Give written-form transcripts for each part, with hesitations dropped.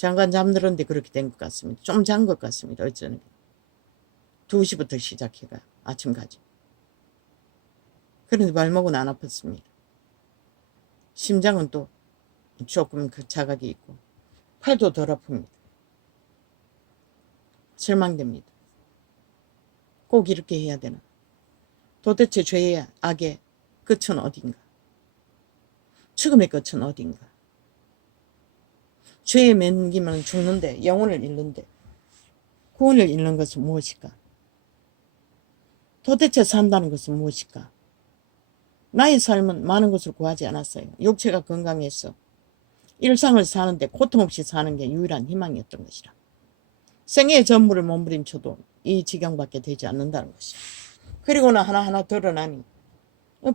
잠깐 잠들었는데 그렇게 된 것 같습니다. 좀 잔 것 같습니다. 어쩌는 2시부터 시작해가 아침까지. 그런데 발목은 안 아팠습니다. 심장은 또 조금 그 자각이 있고 팔도 덜 아픕니다. 절망됩니다. 꼭 이렇게 해야 되나? 도대체 죄의 악의 끝은 어딘가? 죽음의 끝은 어딘가? 죄에 맨기면 죽는데, 영혼을 잃는데 구원을 잃는 것은 무엇일까? 도대체 산다는 것은 무엇일까? 나의 삶은 많은 것을 구하지 않았어요. 육체가 건강해서 일상을 사는데 고통 없이 사는 게 유일한 희망이었던 것이라. 생애의 전부를 몸부림쳐도 이 지경밖에 되지 않는다는 것이야. 그리고는 하나하나 드러나니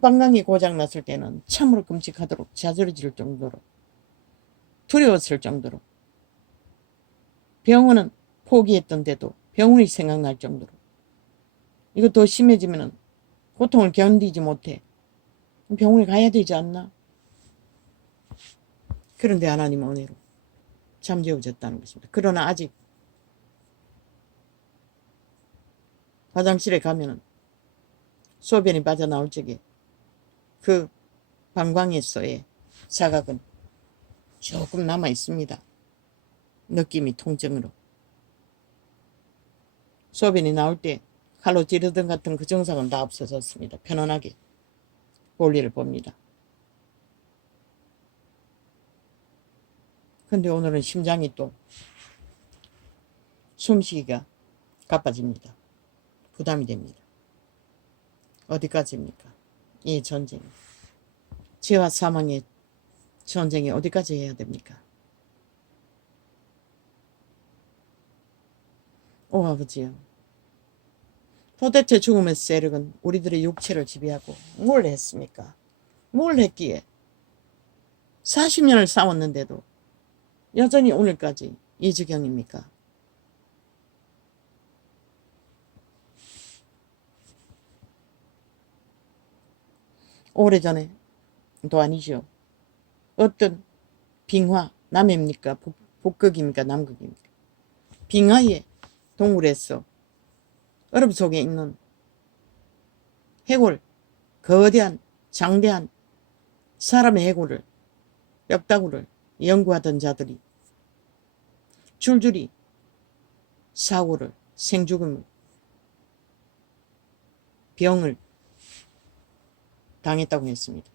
방광이 고장났을 때는 참으로 끔찍하도록 자저러질 정도로 두려웠을 정도로 병원은 포기했던데도 병원이 생각날 정도로 이거 더 심해지면 고통을 견디지 못해 병원에 가야 되지 않나? 그런데 하나님은 은혜로 잠재워졌다는 것입니다. 그러나 아직 화장실에 가면은 소변이 빠져나올 적에 그 방광에서의 자각은 조금 남아 있습니다. 느낌이 통증으로. 소변이 나올 때 칼로 찌르던 같은 그 증상은 다 없어졌습니다. 편안하게 볼일을 봅니다. 근데 오늘은 심장이 또 숨쉬기가 가빠집니다. 부담이 됩니다. 어디까지입니까? 이 전쟁. 죄와 사망의 전쟁이 어디까지 해야 됩니까? 오 아버지요. 도대체 죽음의 세력은 우리들의 육체를 지배하고 뭘 했습니까? 뭘 했기에 40년을 싸웠는데도 여전히 오늘까지 이 지경입니까? 오래전에 또 아니죠. 어떤 빙하, 남해입니까? 북극입니까? 남극입니까? 빙하의 동굴에서 얼음 속에 있는 해골, 거대한 장대한 사람의 해골을, 뼈다구를 연구하던 자들이 줄줄이 사고를, 생죽음을, 병을 당했다고 했습니다.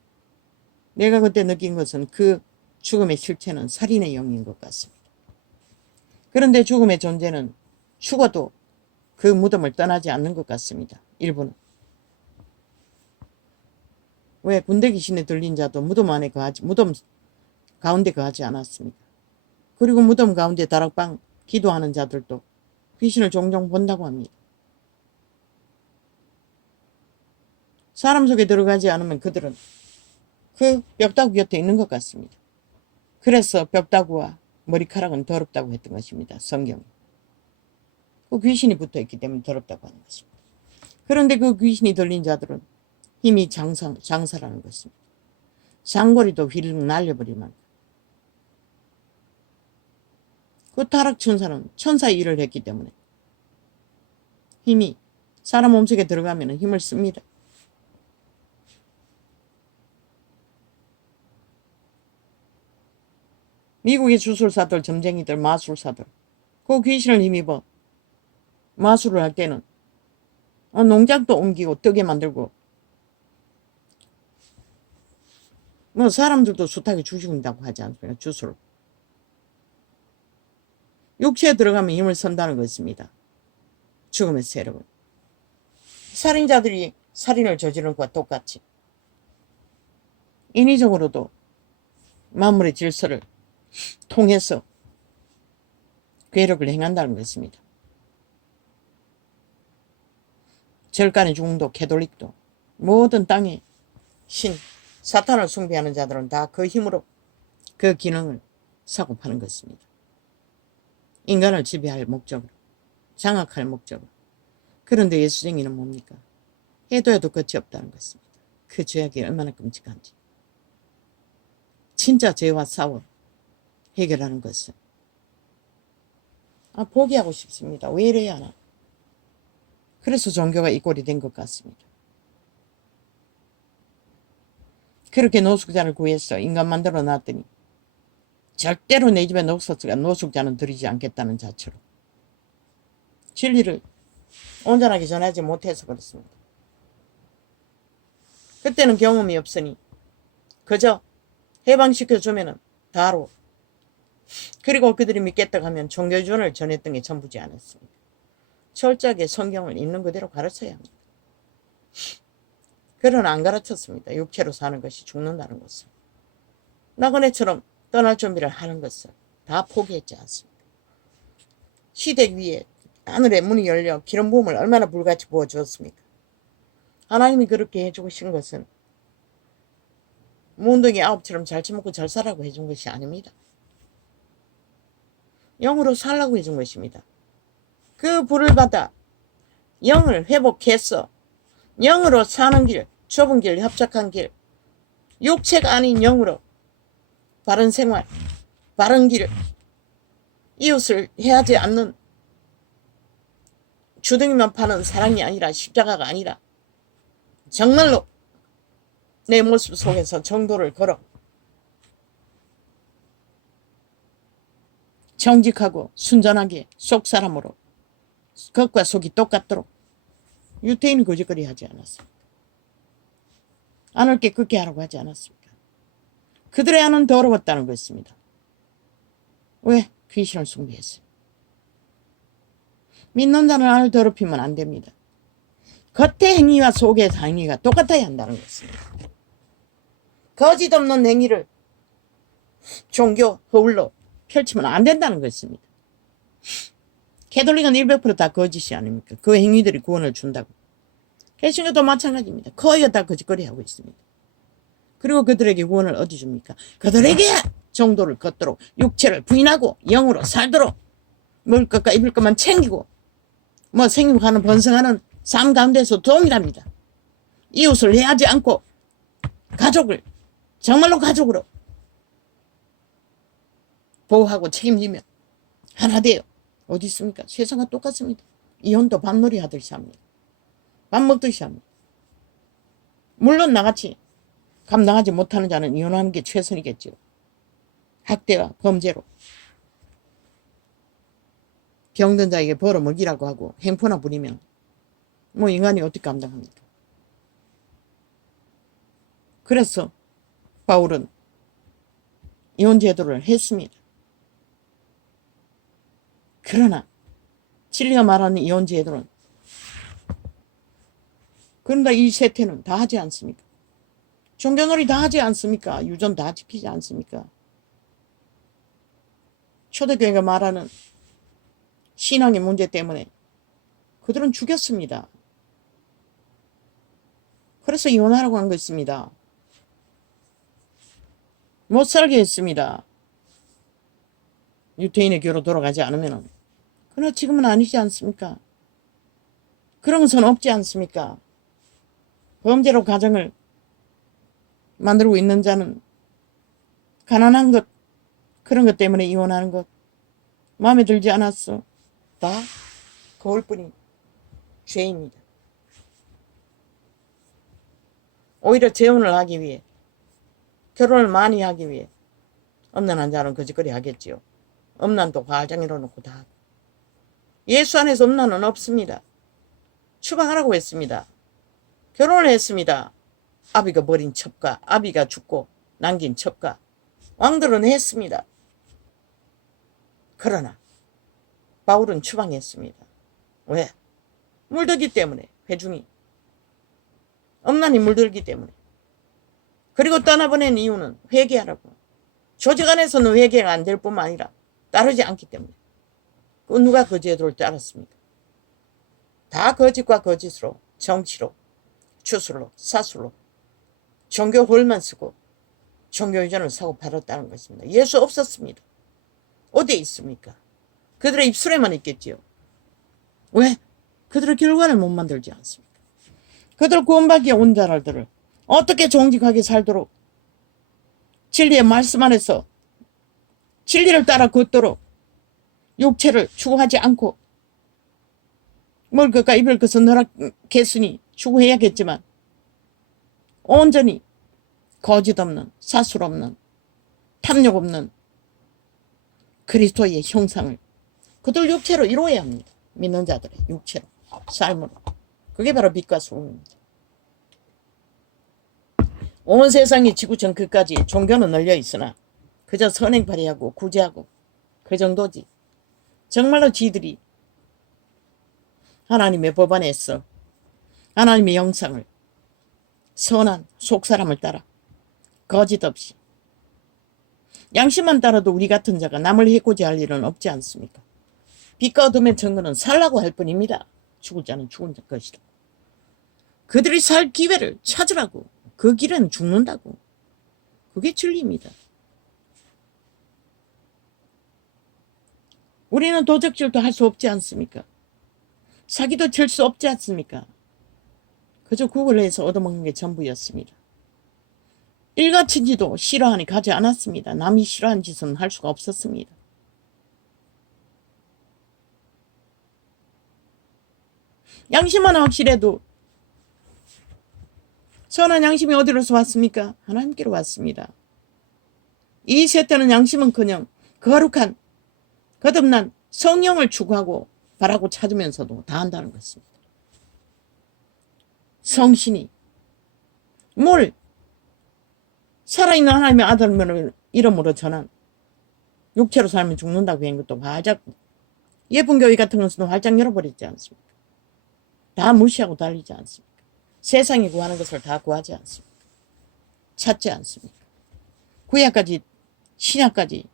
내가 그때 느낀 것은 그 죽음의 실체는 살인의 영인 것 같습니다. 그런데 죽음의 존재는 죽어도 그 무덤을 떠나지 않는 것 같습니다. 일부는. 왜 군대 귀신에 들린 자도 무덤 가운데 거하지 않았습니까? 그리고 무덤 가운데 다락방 기도하는 자들도 귀신을 종종 본다고 합니다. 사람 속에 들어가지 않으면 그들은 그 벽다구 곁에 있는 것 같습니다. 그래서 벽다구와 머리카락은 더럽다고 했던 것입니다. 성경에. 그 귀신이 붙어있기 때문에 더럽다고 하는 것입니다. 그런데 그 귀신이 들린 자들은 힘이 장사라는 것입니다. 장거리도 휘르륵 날려버릴 만큼. 그 타락천사는 천사의 일을 했기 때문에 힘이 사람 몸속에 들어가면 힘을 씁니다. 미국의 주술사들, 점쟁이들, 마술사들 그 귀신을 힘입어 마술을 할 때는 농장도 옮기고 뜨게 만들고 뭐 사람들도 숱하게 죽인다고 하지 않습니까? 주술. 육체에 들어가면 힘을 쓴다는 것입니다. 죽음의 세력은. 살인자들이 살인을 저지르는 것과 똑같이 인위적으로도 만물의 질서를 통해서 괴력을 행한다는 것입니다. 절간의 중도, 캐톨릭도 모든 땅의 신, 사탄을 숭배하는 자들은 다 그 힘으로 그 기능을 사고 파는 것입니다. 인간을 지배할 목적으로, 장악할 목적으로. 그런데 예수쟁이는 뭡니까? 해도 끝이 없다는 것입니다. 그 죄악이 얼마나 끔찍한지. 진짜 죄와 싸워 해결하는 것은 포기하고 싶습니다. 왜 이래야 하나. 그래서 종교가 이 꼴이 된 것 같습니다. 그렇게 노숙자를 구해서 인간 만들어 놨더니 절대로 내 집에 노숙자는 들이지 않겠다는 자체로 진리를 온전하게 전하지 못해서 그렇습니다. 그때는 경험이 없으니 그저 해방시켜주면은 다로, 그리고 그들이 믿겠다고 하면 종교주의를 전했던 게 전부지 않았습니다. 철저하게 성경을 있는 그대로 가르쳐야 합니다. 그러나 안 가르쳤습니다. 육체로 사는 것이 죽는다는 것을. 나그네처럼 떠날 준비를 하는 것을 다 포기했지 않습니까? 시댁 위에 하늘의 문이 열려 기름 부음을 얼마나 불같이 부어주었습니까? 하나님이 그렇게 해주고 싶은 것은 문둥이 아홉처럼 잘 처먹고 잘 살라고 해준 것이 아닙니다. 영으로 살라고 해준 것입니다. 그 불을 받아 영을 회복해서 영으로 사는 길, 좁은 길, 협착한 길, 육체가 아닌 영으로 바른 생활, 바른 길, 이웃을 해하지 않는 주둥이만 파는 사랑이 아니라 십자가가 아니라 정말로 내 모습 속에서 정도를 걸어 정직하고 순전하게 속사람으로 겉과 속이 똑같도록 유태인이 거짓거리 하지 않았습니까? 안을 깨끗게 하라고 하지 않았습니까? 그들의 안은 더러웠다는 것입니다. 왜? 귀신을 숭배했어요. 믿는 자는 안을 더럽히면 안 됩니다. 겉의 행위와 속의 행위가 똑같아야 한다는 것입니다. 거짓 없는 행위를 종교 허울로 펼치면 안 된다는 것입니다. 캐톨릭은 100%다 거짓이 아닙니까? 그 행위들이 구원을 준다고. 개신교도 마찬가지입니다. 거의 다 거짓거리 하고 있습니다. 그리고 그들에게 구원을 어디 줍니까? 그들에게 정도를 걷도록 육체를 부인하고 영으로 살도록 먹을 것과 입을 것만 챙기고 생육하는 번성하는 삶 가운데서 동일합니다. 이웃을 해하지 않고 가족을 정말로 가족으로 보호하고 책임지며 하나 돼요. 어디 있습니까? 세상과 똑같습니다. 이혼도 밥놀이 하듯이 합니다. 밥 먹듯이 합니다. 물론 나같이 감당하지 못하는 자는 이혼하는 게 최선이겠죠. 학대와 범죄로 병든 자에게 벌어먹이라고 하고 행포나 부리면 인간이 어떻게 감당합니까? 그래서 바울은 이혼 제도를 했습니다. 그러나 진리가 말하는 이혼 제도는 그런가 이 세태는 다 하지 않습니까? 종교놀이 다 하지 않습니까? 유전 다 지키지 않습니까? 초대교회가 말하는 신앙의 문제 때문에 그들은 죽였습니다. 그래서 이혼하라고 한 것입니다. 못 살게 했습니다. 유태인의 교로 돌아가지 않으면. 그러나 지금은 아니지 않습니까? 그런 것은 없지 않습니까? 범죄로 가정을 만들고 있는 자는 가난한 것, 그런 것 때문에 이혼하는 것 마음에 들지 않았어. 다 거울뿐인 죄입니다. 오히려 재혼을 하기 위해, 결혼을 많이 하기 위해 엄난한 자는 거짓거리 하겠지요. 엄난도 과장이로 놓고 다 하고. 예수 안에서 엄난은 없습니다. 추방하라고 했습니다. 결혼을 했습니다. 아비가 버린 첩가, 아비가 죽고 남긴 첩가, 왕들은 했습니다. 그러나 바울은 추방했습니다. 왜? 물들기 때문에. 회중이 엄난이 물들기 때문에. 그리고 떠나보낸 이유는 회개하라고. 조직 안에서는 회개가 안 될 뿐만 아니라 따르지 않기 때문에. 그 누가 그 제도를 따랐습니까? 다 거짓과 거짓으로, 정치로, 주술로, 사술로 종교 홀만 쓰고 종교 유전을 사고 팔았다는 것입니다. 예수 없었습니다. 어디에 있습니까? 그들의 입술에만 있겠지요. 왜? 그들의 결과를 못 만들지 않습니까? 그들 구원받기에 온 자들을 어떻게 정직하게 살도록 진리의 말씀 안에서 진리를 따라 걷도록 육체를 추구하지 않고 먹을 것과 입을 것은 허락했으니 추구해야겠지만 온전히 거짓 없는, 사술 없는, 탐욕 없는 그리스도의 형상을 그들 육체로 이루어야 합니다. 믿는 자들의 육체로, 삶으로. 그게 바로 빛과 소금입니다. 온 세상이 지구 전 끝까지 종교는 널려 있으나 그저 선행 발휘하고 구제하고 그 정도지. 정말로 지들이 하나님의 법 안에서 하나님의 형상을 선한 속사람을 따라 거짓 없이 양심만 따라도 우리 같은 자가 남을 해코지 할 일은 없지 않습니까? 빛과 어둠의 증거는 살라고 할 뿐입니다. 죽을 자는 죽은 자 것이라. 그들이 살 기회를 찾으라고. 그 길은 죽는다고. 그게 진리입니다. 우리는 도적질도 할 수 없지 않습니까? 사기도 칠 수 없지 않습니까? 그저 구걸을 해서 얻어먹는 게 전부였습니다. 일가친지도 싫어하니 가지 않았습니다. 남이 싫어하는 짓은 할 수가 없었습니다. 양심은 확실해도 선한 양심이 어디로서 왔습니까? 하나님께로 왔습니다. 이 세태는 양심은커녕 거룩한 거듭난 성령을 추구하고 바라고 찾으면서도 다 한다는 것입니다. 성신이 뭘 살아있는 하나님의 아들 이름으로 전한 육체로 살면 죽는다고 한 것도 활짝 예쁜 교회 같은 것은 활짝 열어버리지 않습니까? 다 무시하고 달리지 않습니까? 세상이 구하는 것을 다 구하지 않습니까? 찾지 않습니까? 구약까지 신약까지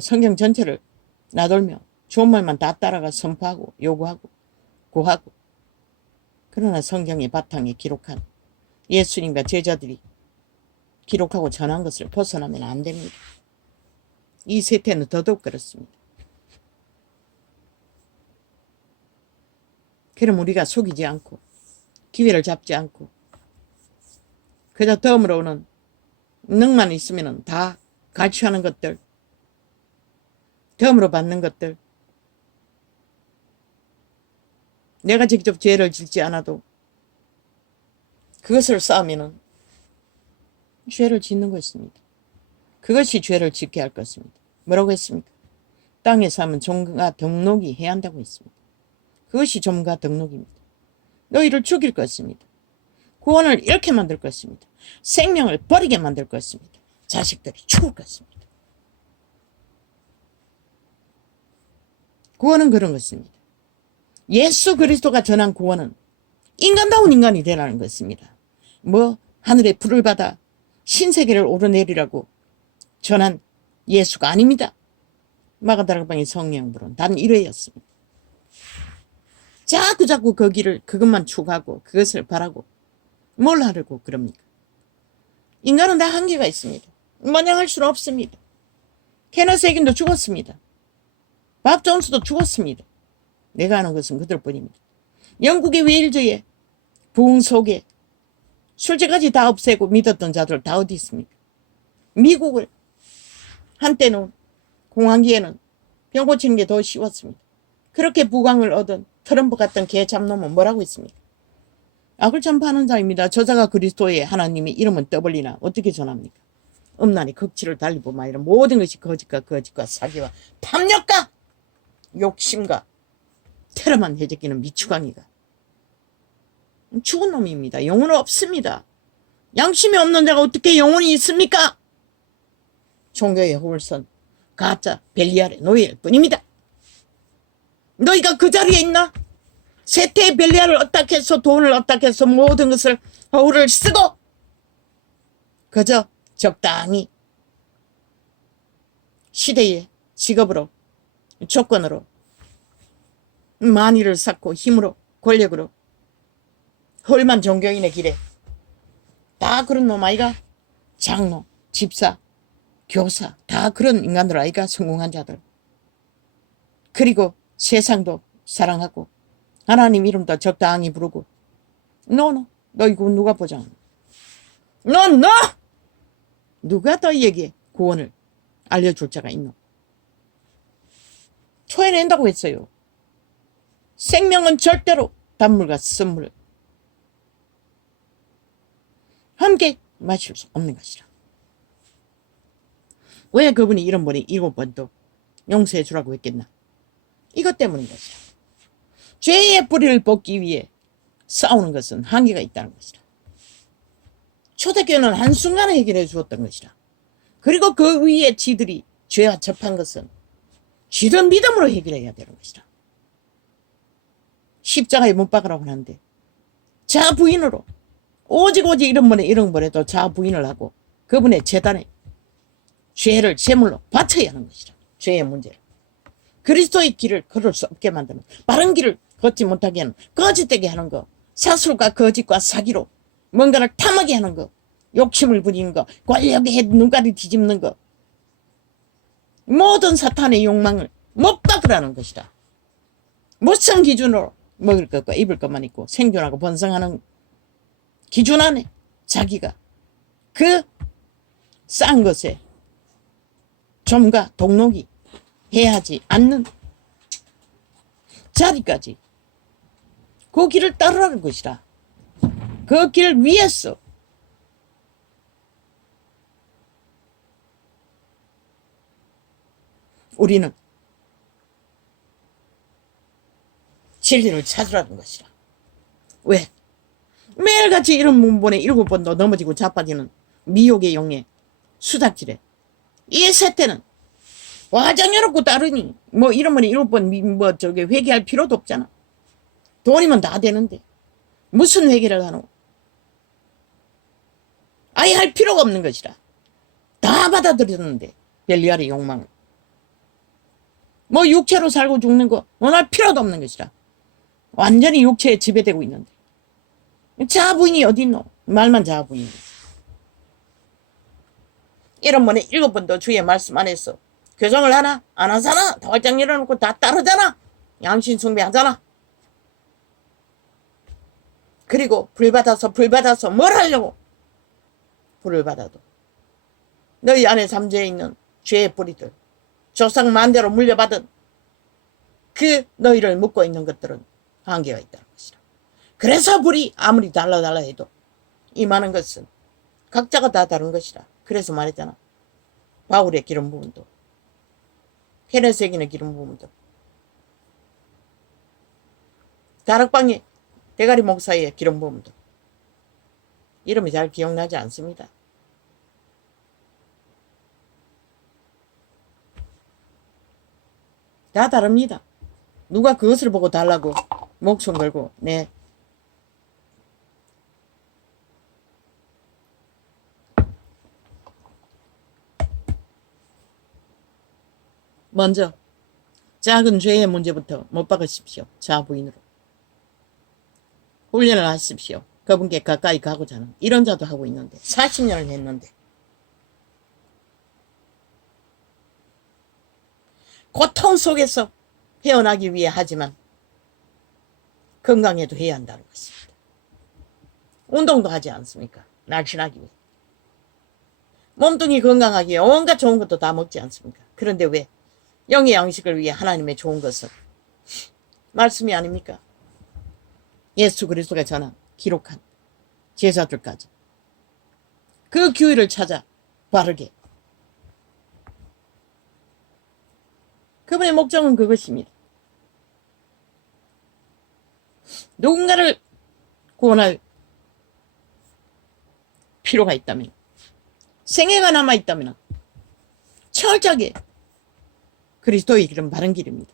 성경 전체를 나돌며 좋은 말만 다 따라가 선포하고 요구하고 구하고 그러나 성경의 바탕에 기록한 예수님과 제자들이 기록하고 전한 것을 벗어나면 안 됩니다. 이 세태는 더더욱 그렇습니다. 그럼 우리가 속이지 않고 기회를 잡지 않고 그저 덤으로 오는 능만 있으면 다 가치하는 것들, 덤으로 받는 것들, 내가 직접 죄를 짓지 않아도 그것을 쌓으면 죄를 짓는 것입니다. 그것이 죄를 짓게 할 것입니다. 뭐라고 했습니까? 땅에 사면 종과 덕록이 해야 한다고 했습니다. 그것이 종과 덕록입니다. 너희를 죽일 것입니다. 구원을 잃게 만들 것입니다. 생명을 버리게 만들 것입니다. 자식들이 죽을 것입니다. 구원은 그런 것입니다. 예수 그리스도가 전한 구원은 인간다운 인간이 되라는 것입니다. 하늘의 불을 받아 신세계를 오르내리라고 전한 예수가 아닙니다. 마가다락방의 성령불은 단 1회였습니다. 자꾸 그 길을 그것만 추구하고 그것을 바라고 뭘 하려고 그럽니까? 인간은 다 한계가 있습니다. 마냥 할 수는 없습니다. 케너스 에긴도 죽었습니다. 밥 존스도 죽었습니다. 내가 아는 것은 그들뿐입니다. 영국의 웨일즈의 부흥 속에 술집까지 다 없애고 믿었던 자들 다 어디 있습니까? 미국을 한때는 공황기에는 병 고치는 게 더 쉬웠습니다. 그렇게 부강을 얻은 트럼프 같은 개잡놈은 뭐라고 있습니까? 악을 전파하는 자입니다. 저자가 그리스도의 하나님의 이름은 떠벌리나 어떻게 전합니까? 음란의 극치를 달리고 이런 모든 것이 거짓과 사기와 탐욕과 욕심과 테러만 해제끼는 미추광이가 죽은 놈입니다. 영혼은 없습니다. 양심이 없는 자가 어떻게 영혼이 있습니까? 종교의 홀선 가짜 벨리알의 노예일 뿐입니다. 너희가 그 자리에 있나? 세태의 벨리알을 어떻게 해서 돈을 어떻게 해서 모든 것을 허울을 쓰고 그저 적당히 시대의 직업으로 조건으로 만일을 쌓고 힘으로 권력으로 헐만 종교인의 길에 다 그런 놈 아이가? 장로, 집사, 교사 다 그런 인간들 아이가? 성공한 자들. 그리고 세상도 사랑하고 하나님 이름도 적당히 부르고 너 이거 누가 보장? 너 누가 너희에게 구원을 알려줄 자가 있노? 토해낸다고 했어요. 생명은 절대로 단물과 쓴물 함께 마실 수 없는 것이라. 왜 그분이 이런 분이 7번도 용서해 주라고 했겠나? 이것 때문인 것이라. 죄의 뿌리를 뽑기 위해 싸우는 것은 한계가 있다는 것이라. 초대교회는 한순간에 해결해 주었던 것이라. 그리고 그 위에 지들이 죄와 접한 것은 지들 믿음으로 해결해야 되는 것이라. 십자가에 못 박으라고 하는데 자 부인으로 오직 이런 분에도 자 부인을 하고 그분의 제단에 죄를 제물로 바쳐야 하는 것이라. 죄의 문제를. 그리스도의 길을 걸을 수 없게 만드는, 바른 길을 걷지 못하게 하는, 거짓되게 하는 거, 사술과 거짓과 사기로 뭔가를 탐하게 하는 거, 욕심을 부리는 거, 권력에 눈가리 뒤집는 거, 모든 사탄의 욕망을 못 박으라는 것이다. 무슨 기준으로 먹을 것과 입을 것만 있고 생존하고 번성하는 기준 안에 자기가 그 싼 것에 좀과 동록이 해야 하지 않는 자리까지 그 길을 따르라는 것이라. 그 길 위에서 우리는 진리를 찾으라는 것이라. 왜? 매일같이 이런 문본에 7번도 넘어지고 자빠지는 미혹의 영에 수작질에 이 세태는 와장해놓고 따르니 뭐 이러면 7번 저게 회개할 필요도 없잖아. 돈이면 다 되는데 무슨 회개를 하노? 아예 할 필요가 없는 것이라. 다 받아들였는데 벨리알의 욕망을 뭐 육체로 살고 죽는 거 원할 필요도 없는 것이라. 완전히 육체에 지배되고 있는데 자부인이 어디 있노? 말만 자부인이. 이런 분에 7번도 주의 말씀 안에서 교정을 하나 안 하잖아. 다 활짝 열어놓고 다 따르잖아. 양신 숭배하잖아. 그리고 불 받아서 뭘 하려고? 불을 받아도 너희 안에 잠재해 있는 죄의 뿌리들, 조상 만대로 물려받은 그 너희를 묶고 있는 것들은 한계가 있다는 것이라. 그래서 불이 아무리 달라 해도 이 많은 것은 각자가 다 다른 것이라. 그래서 말했잖아. 바울의 기름 부음도 헤네세기의 기름 부음도 다락방의 대가리 목사의 기름 부음도 이름이 잘 기억나지 않습니다. 다 다릅니다. 누가 그것을 보고 달라고 목숨 걸고 네. 먼저 작은 죄의 문제부터 못 박으십시오. 자부인으로. 훈련을 하십시오. 그분께 가까이 가고자 하는 이런 자도 하고 있는데 40년을 했는데 고통 속에서 헤어나기 위해 하지만 건강해도 해야 한다는 것입니다. 운동도 하지 않습니까? 날씬하기 위해. 몸뚱이 건강하기 위해 온갖 좋은 것도 다 먹지 않습니까? 그런데 왜 영의 양식을 위해 하나님의 좋은 것은 말씀이 아닙니까? 예수 그리스도가 전한 기록한 제자들까지 그 교회를 찾아 바르게 그분의 목적은 그것입니다. 누군가를 구원할 필요가 있다면 생애가 남아있다면 철저하게 그리스도의 길은 바른 길입니다.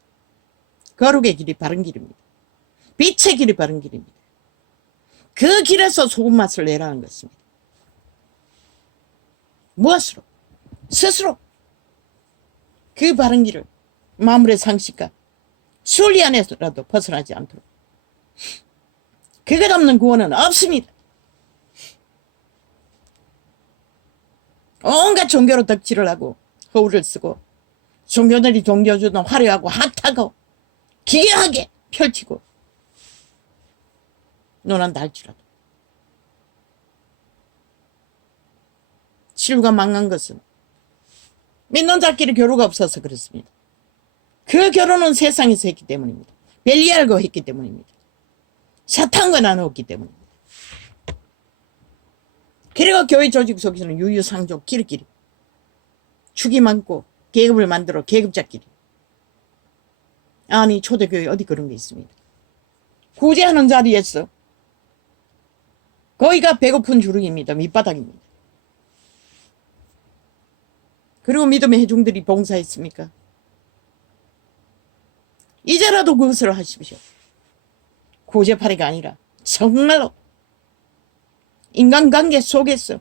거룩의 길이 바른 길입니다. 빛의 길이 바른 길입니다. 그 길에서 소금 맛을 내라는 것입니다. 무엇으로? 스스로 그 바른 길을 마음의 상식과 순리 안에서라도 벗어나지 않도록 그것 없는 구원은 없습니다. 온갖 종교로 덕질을 하고 허울을 쓰고 종교들이 종교주는 화려하고 핫하고 기괴하게 펼치고 논한다 할지라도 실과 망한 것은 믿는 자끼리 교류가 없어서 그렇습니다. 그 결혼은 세상에서 했기 때문입니다. 벨리알과 했기 때문입니다. 사탄과 나누었기 때문입니다. 그리고 교회 조직 속에서는 유유상종 끼리끼리 축이 많고 계급을 만들어 계급자끼리. 아니 초대교회 어디 그런 게 있습니다. 구제하는 자리에서 거기가 배고픈 주름입니다. 밑바닥입니다. 그리고 믿음의 회중들이 봉사했습니까? 이제라도 그것을 하십시오. 구제파리가 아니라 정말로 인간관계 속에서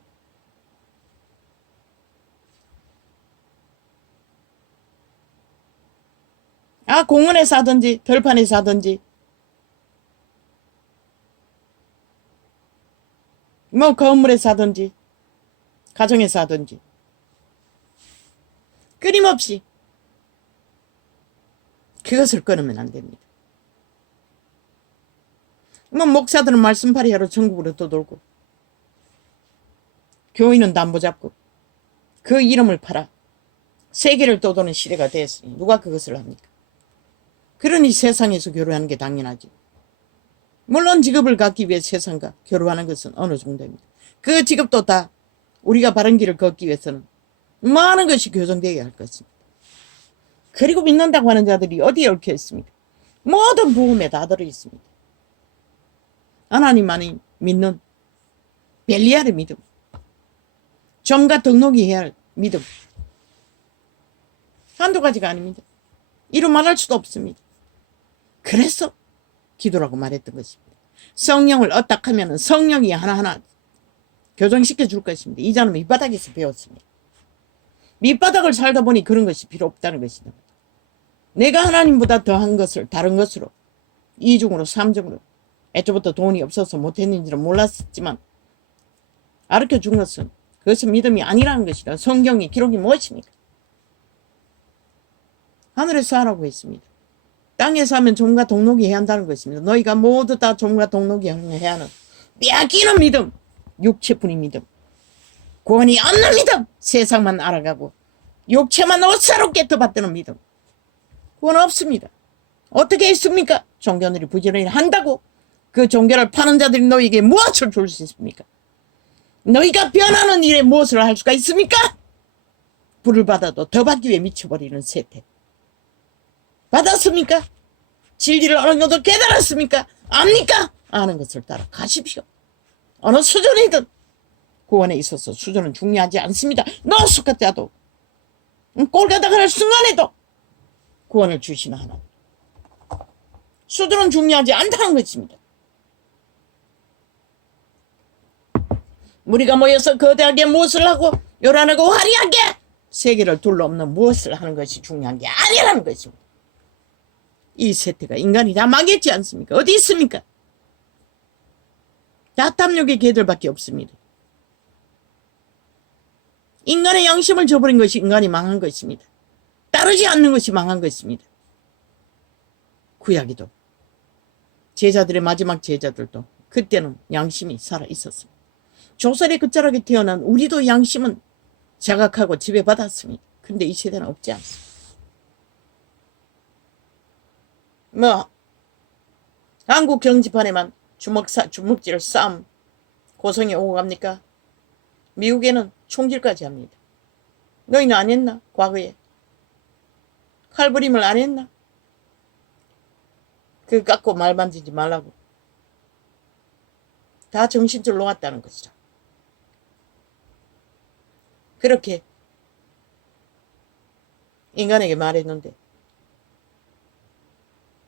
공원에 사든지 들판에 사든지 뭐 건물에 사든지 가정에 사든지 끊임없이 그것을 끊으면 안 됩니다. 뭐 목사들은 말씀팔이 하러 전국으로 떠돌고 교인은 담보 잡고 그 이름을 팔아 세계를 떠도는 시대가 됐으니 누가 그것을 합니까? 그러니 세상에서 교류하는 게 당연하지. 물론 직업을 갖기 위해 세상과 교류하는 것은 어느 정도입니다. 그 직업도 다 우리가 바른 길을 걷기 위해서는 많은 것이 교정되어야 할 것입니다. 그리고 믿는다고 하는 자들이 어디에 얽혀 있습니까? 모든 복음에 다 들어있습니다. 하나님만이 믿는 벨리알의 믿음, 점과 등록이 해야 할 믿음, 한두 가지가 아닙니다. 이루 말할 수도 없습니다. 그래서 기도라고 말했던 것입니다. 성령을 얻다 하면 성령이 하나하나 교정시켜 줄 것입니다. 이자는 밑바닥에서 배웠습니다. 밑바닥을 살다 보니 그런 것이 필요 없다는 것입니다. 내가 하나님보다 더한 것을 다른 것으로 이중으로 삼중으로 애초부터 돈이 없어서 못했는지는 몰랐지만 가르쳐 준 것은 그것은 믿음이 아니라는 것이라. 성경의 기록이 무엇입니까? 하늘에서 하라고 했습니다. 땅에서 하면 종과 동록이 해야 한다는 것입니다. 너희가 모두 다 종과 동록이 해야 하는 빼앗기는 믿음, 육체뿐인 믿음, 구원이 없는 믿음, 세상만 알아가고 육체만 옷사롭게 떠받드는 믿음, 구원 없습니다. 어떻게 있습니까? 종교들이 부지런히 한다고 그 종교를 파는 자들이 너희에게 무엇을 줄 수 있습니까? 너희가 변하는 일에 무엇을 할 수가 있습니까? 불을 받아도 더 받기 위해 미쳐버리는 세태. 받았습니까? 진리를 어느 정도 깨달았습니까? 압니까? 아는 것을 따라 가십시오. 어느 수준이든 구원에 있어서 수준은 중요하지 않습니다. 노숙자도 꼴가닥을 할 순간에도 구원을 주시는 하나님. 수준은 중요하지 않다는 것입니다. 우리가 모여서 거대하게 무엇을 하고 요란하고 화려하게 세계를 둘러엎는 무엇을 하는 것이 중요한 게 아니라는 것입니다. 이 세태가 인간이 다 망했지 않습니까? 어디 있습니까? 다 탐욕의 개들밖에 없습니다. 인간의 양심을 저버린 것이 인간이 망한 것입니다. 따르지 않는 것이 망한 것입니다. 구약이도 제자들의 마지막 제자들도 그때는 양심이 살아있었습니다. 조선의 끝자락에 태어난 우리도 양심은 자각하고 지배받았습니다. 근데 이 세대는 없지 않습니다. 한국 경지판에만 주먹질 싸움 고성에 오고 갑니까? 미국에는 총질까지 합니다. 너희는 안 했나? 과거에 칼부림을 안 했나? 그 깎고 말 만지지 말라고. 다 정신줄 놓았다는 것이죠. 그렇게 인간에게 말했는데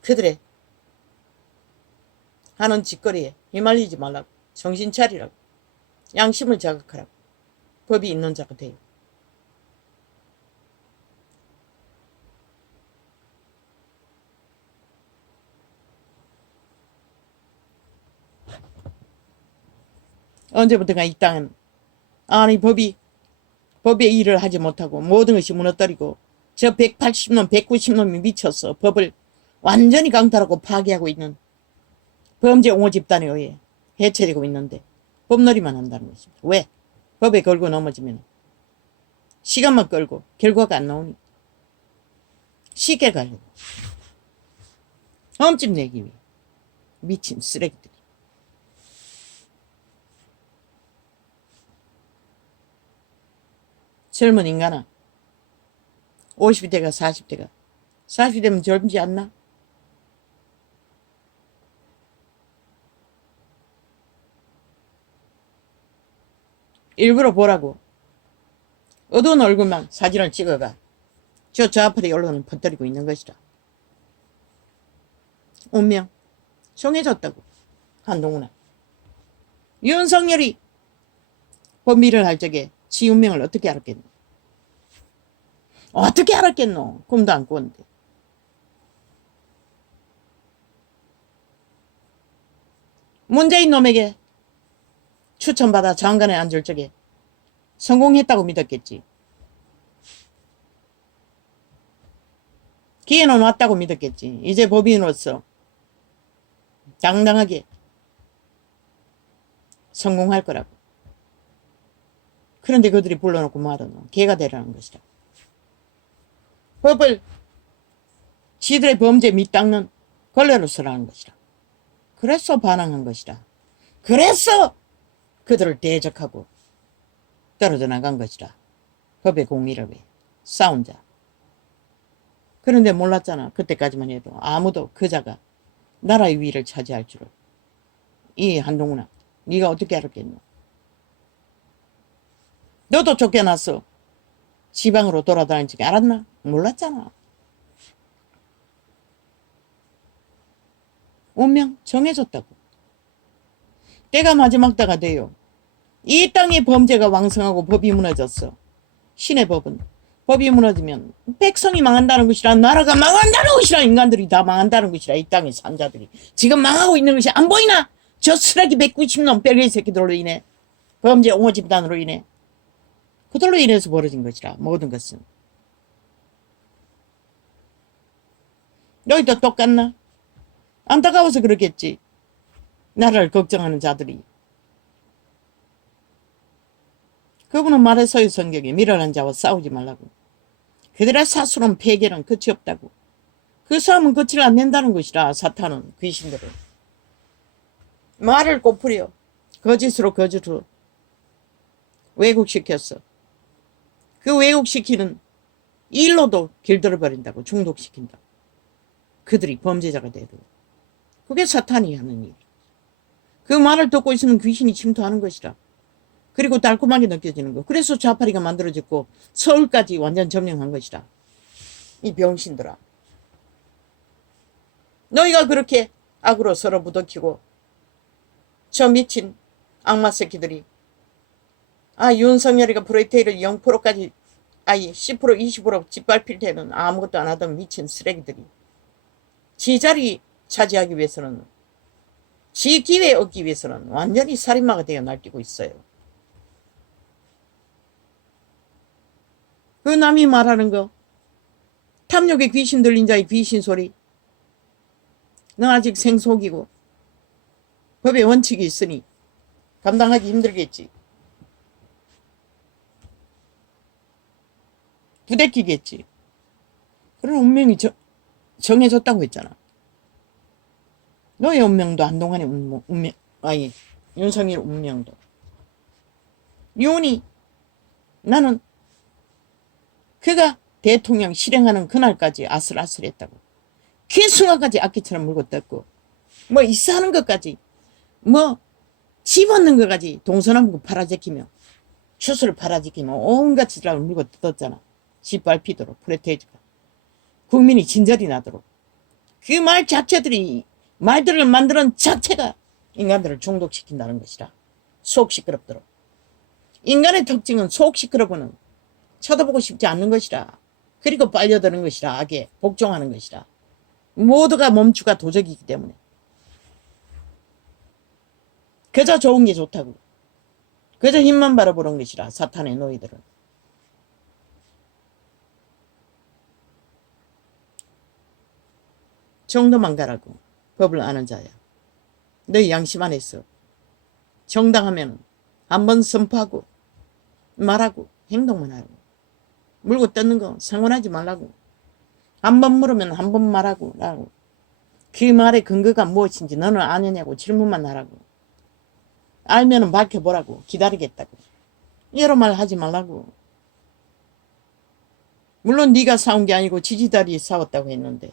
그들의 하는 짓거리에 휘말리지 말라고. 정신 차리라고. 양심을 자극하라고. 법이 있는 자가 돼요. 언제부턴가 이 땅은 법의 일을 하지 못하고 모든 것이 무너뜨리고 저 180놈 190놈이 미쳐서 법을 완전히 강탈하고 파괴하고 있는 범죄 옹호 집단에 의해 해체되고 있는데 법놀이만 한다는 것입니다. 왜? 법에 걸고 넘어지면 시간만 끌고 결과가 안 나오니 쉽게 가려고. 험집 내기 위해. 미친 쓰레기들이. 젊은 인간아. 50대가 40대가. 40대면 젊지 않나? 일부러 보라고. 어두운 얼굴만 사진을 찍어가. 저 좌파리 언론은 퍼뜨리고 있는 것이다. 운명 정해졌다고. 한동훈아. 윤석열이 범위를 할 적에 지 운명을 어떻게 알았겠노? 어떻게 알았겠노? 꿈도 안 꿨는데. 문재인 놈에게 추천받아 장관에 앉을 적에 성공했다고 믿었겠지. 기회는 왔다고 믿었겠지. 이제 법인으로서 당당하게 성공할 거라고. 그런데 그들이 불러놓고 말하노. 개가 되라는 것이다. 법을 지들의 범죄 밑닦는 걸레로 쓰라는 것이다. 그래서 반항한 것이다. 그래서 그들을 대적하고 떨어져 나간 것이다. 법의 공의를 위해 싸운 자. 그런데 몰랐잖아. 그때까지만 해도 아무도 그자가 나라의 위를 차지할 줄을. 이 한동훈아, 네가 어떻게 알았겠노? 너도 쫓겨났어. 지방으로 돌아다니지 알았나? 몰랐잖아. 운명 정해졌다고. 때가 마지막 때가 돼요. 이 땅의 범죄가 왕성하고 법이 무너졌어. 신의 법은 법이 무너지면 백성이 망한다는 것이라, 나라가 망한다는 것이라, 인간들이 다 망한다는 것이라. 이 땅의 산자들이 지금 망하고 있는 것이 안 보이나? 저 쓰레기 190놈 뺄개 새끼들로 인해, 범죄 옹호 집단으로 인해, 그들로 인해서 벌어진 것이라. 모든 것은. 너희도 똑같나? 안타까워서 그렇겠지. 나라를 걱정하는 자들이. 그분은 말했어요. 성경에 미련한 자와 싸우지 말라고. 그들의 사스러운 폐결은 끝이 없다고. 그 싸움은 끝을 안 낸다는 것이라. 사탄은, 귀신들은 말을 꼬부려 거짓으로 왜곡시켰어. 그 왜곡시키는 일로도 길들어버린다고. 중독시킨다. 그들이 범죄자가 되도록. 그게 사탄이 하는 일. 그 말을 듣고 있으면 귀신이 침투하는 것이라. 그리고 달콤하게 느껴지는 거. 그래서 좌파리가 만들어졌고 서울까지 완전 점령한 것이다. 이 병신들아. 너희가 그렇게 악으로 서로 부닥치고 저 미친 악마 새끼들이 윤석열이가 프로이테이를 0%까지 10% 20% 짓밟힐 때는 아무것도 안 하던 미친 쓰레기들이 지 자리 차지하기 위해서는, 지 기회 얻기 위해서는 완전히 살인마가 되어 날뛰고 있어요. 그 남이 말하는 거, 탐욕의 귀신 들린 자의 귀신 소리, 너 아직 생속이고 법의 원칙이 있으니 감당하기 힘들겠지. 부대끼겠지. 그런 운명이 정해졌다고 했잖아. 너의 운명도 한동안의 운명, 윤석열 운명도. 윤이, 나는 그가 대통령 실행하는 그날까지 아슬아슬했다고. 쾌숭아까지 악기처럼 물고 떴고, 뭐 이사하는 것까지, 뭐 집어넣는 것까지 동서남북 팔아제키며, 추수를 팔아제키며 온갖 지랄을 물고 떴잖아. 짓밟히도록, 프레테이즈가. 국민이 진절이 나도록. 그 말 자체들이, 말들을 만드는 자체가 인간들을 중독시킨다는 것이라. 속 시끄럽도록. 인간의 특징은 속 시끄러워는 쳐다보고 싶지 않는 것이라. 그리고 빨려드는 것이라. 악에 복종하는 것이라. 모두가 멈추가 도적이기 때문에. 그저 좋은 게 좋다고. 그저 힘만 바라보는 것이라. 사탄의 노예들은. 정도만 가라고. 법을 아는 자야. 너희 양심 안에서 정당하면 한번 선포하고 말하고 행동만 하고, 물고 뜯는 거 상관하지 말라고. 한 번 물으면 한 번 말하고 라고. 그 말의 근거가 무엇인지 너는 아느냐고 질문만 하라고. 알면은 밝혀보라고. 기다리겠다고. 여러 말 하지 말라고. 물론 네가 싸운 게 아니고 지지달이 싸웠다고 했는데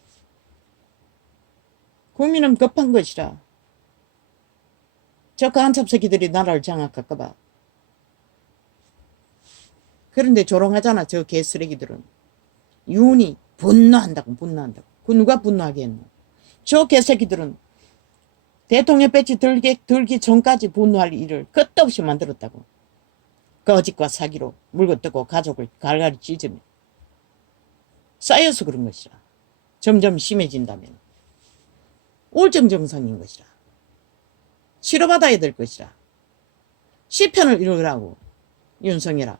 국민은 급한 것이라. 저 간첩 새끼들이 나라를 장악할까 봐. 그런데 조롱하잖아 저 개쓰레기들은. 윤이 분노한다고. 그 누가 분노하게 했노. 저 개새끼들은 대통령 배지 들기 전까지 분노할 일을 끝도 없이 만들었다고. 거짓과 사기로 물고 뜯고 가족을 갈갈이 찢으며 쌓여서 그런 것이라. 점점 심해진다면 우울증 증상인 것이라. 치료받아야 될 것이라. 시편을 읽으라고. 윤석열아.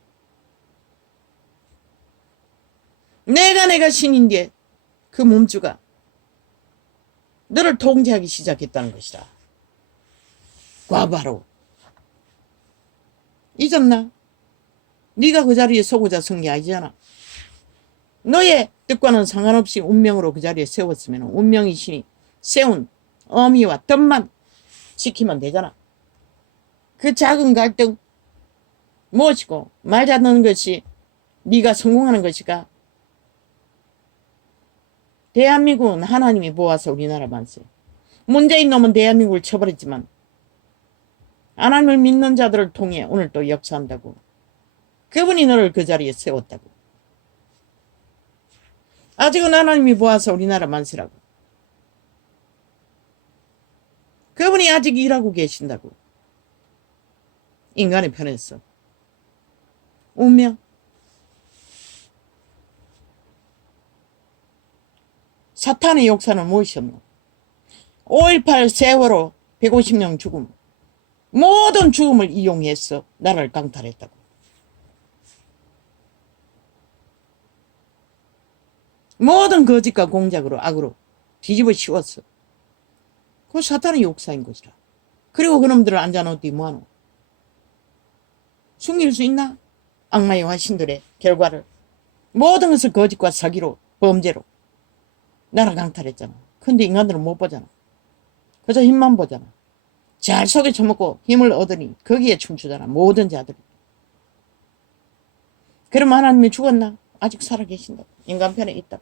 내가 신인데 그 몸주가 너를 통제하기 시작했다는 것이라. 과바로. 잊었나? 네가 그 자리에 서고자 선 게 아니잖아. 너의 뜻과는 상관없이 운명으로 그 자리에 세웠으면 운명의 신이 세운 어미와 뜻만 지키면 되잖아. 그 작은 갈등 무엇이고 말 잡는 것이 네가 성공하는 것이가. 대한민국은 하나님이 모아서 우리나라 만세. 문재인 놈은 대한민국을 쳐버렸지만 하나님을 믿는 자들을 통해 오늘 또 역사한다고. 그분이 너를 그 자리에 세웠다고. 아직은 하나님이 모아서 우리나라 만세라고. 그분이 아직 일하고 계신다고. 인간의 편에서. 운명. 사탄의 역사는 무엇이었노? 5.18 세월호 150명 죽음. 모든 죽음을 이용해서 나라를 강탈했다고. 모든 거짓과 공작으로 악으로 뒤집어 씌웠어. 그건 사탄의 역사인 것이라. 그리고 그놈들을 앉아놓더니 뭐하노? 숨길 수 있나? 악마의 화신들의 결과를. 모든 것을 거짓과 사기로 범죄로 나라 강탈했잖아. 근데 인간들은 못 보잖아. 그저 힘만 보잖아. 잘 속에 처먹고 힘을 얻으니 거기에 춤추잖아. 모든 자들이. 그럼 하나님이 죽었나? 아직 살아계신다. 인간 편에 있다.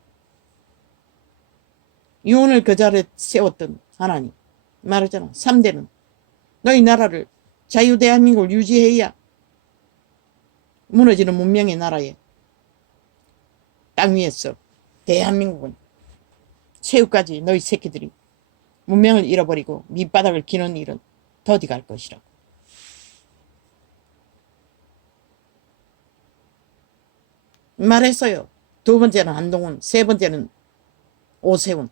유언을 그 자리에 세웠던 하나님 말하잖아. 3대는 너희 나라를 자유대한민국을 유지해야 무너지는 문명의 나라에 땅 위에서 대한민국은 새우까지 너희 새끼들이 문명을 잃어버리고 밑바닥을 기는 일은 더디 갈 것이라고. 말했어요. 두 번째는 한동훈, 세 번째는 오세훈.